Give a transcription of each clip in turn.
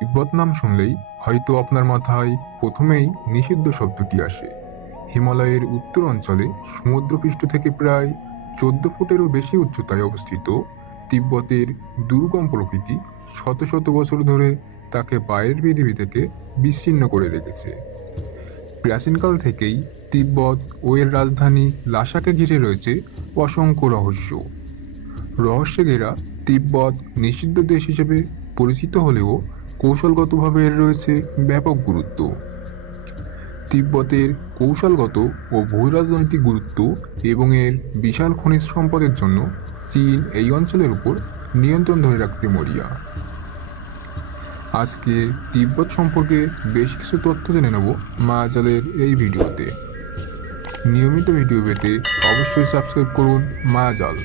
তিব্বত নাম শুনলেই হয়তো আপনার মাথায় প্রথমেই নিষিদ্ধ শব্দটি আসে। হিমালয়ের উত্তর অঞ্চলে সমুদ্রপৃষ্ঠ থেকে প্রায় চোদ্দ ফুটেরও বেশি উচ্চতায় অবস্থিত তিব্বতের দুর্গম প্রকৃতি শত শত বছর ধরে তাকে বাইরের পৃথিবী থেকে বিচ্ছিন্ন করে রেখেছে। প্রাচীনকাল থেকেই তিব্বত ও এর রাজধানী লাসাকে ঘিরে রয়েছে অসংখ্য রহস্য। রহস্যে ঘেরা তিব্বত নিষিদ্ধ দেশ হিসেবে পরিচিত হলেও কৌশলগতভাবে এর রয়েছে ব্যাপক গুরুত্ব। তিব্বতের কৌশলগত ও ভূরাজনৈতিক গুরুত্ব এবং এর বিশাল খনিজ সম্পদের জন্য চীন এই অঞ্চলের উপর নিয়ন্ত্রণ ধরে রাখতে মরিয়া। আজকে তিব্বত সম্পর্কে বেশ কিছু তথ্য জেনে নেব মায়াজালের এই ভিডিওতে। নিয়মিত ভিডিও পেতে অবশ্যই সাবস্ক্রাইব করুন মায়াজাল।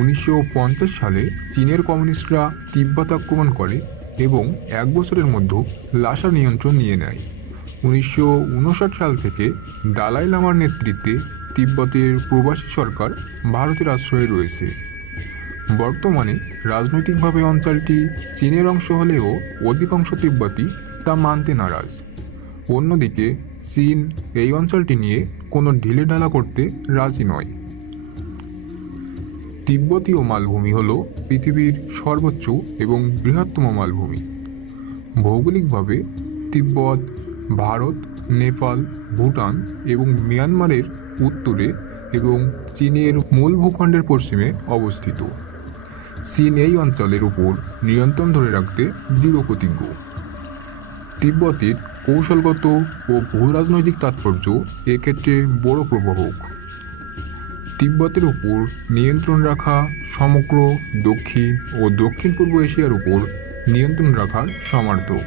উনিশশো পঞ্চাশ সালে চীনের কমিউনিস্টরা তিব্বত আক্রমণ করে এবং এক বছরের মধ্যে লাসা নিয়ন্ত্রণ নিয়ে নেয়। উনিশশো উনষাট সাল থেকে দালাই লামার নেতৃত্বে তিব্বতের প্রবাসী সরকার ভারতের আশ্রয়ে রয়েছে। বর্তমানে রাজনৈতিকভাবে অঞ্চলটি চীনের অংশ হলেও অধিকাংশ তিব্বতী তা মানতে নারাজ। অন্যদিকে চীন এই অঞ্চলটি নিয়ে কোনো ঢিলেঢালা করতে রাজি নয়। তিব্বতীয় মালভূমি হল পৃথিবীর সর্বোচ্চ এবং বৃহত্তম মালভূমি। ভৌগোলিকভাবে তিব্বত, ভারত, নেপাল, ভুটান এবং মিয়ানমারের উত্তরে এবং চীনের মূল ভূখণ্ডের পশ্চিমে অবস্থিত। চীন এই অঞ্চলের উপর নিয়ন্ত্রণ ধরে রাখতে দৃঢ় প্রতিজ্ঞ তিব্বতের কৌশলগত ও ভূরাজনৈতিক তাৎপর্য এক্ষেত্রে বড় প্রভাবক। তিব্বতের উপর নিয়ন্ত্রণ রাখা সমগ্র দক্ষিণ ও দক্ষিণ পূর্ব এশিয়ার উপর নিয়ন্ত্রণ রাখার সমার্থক।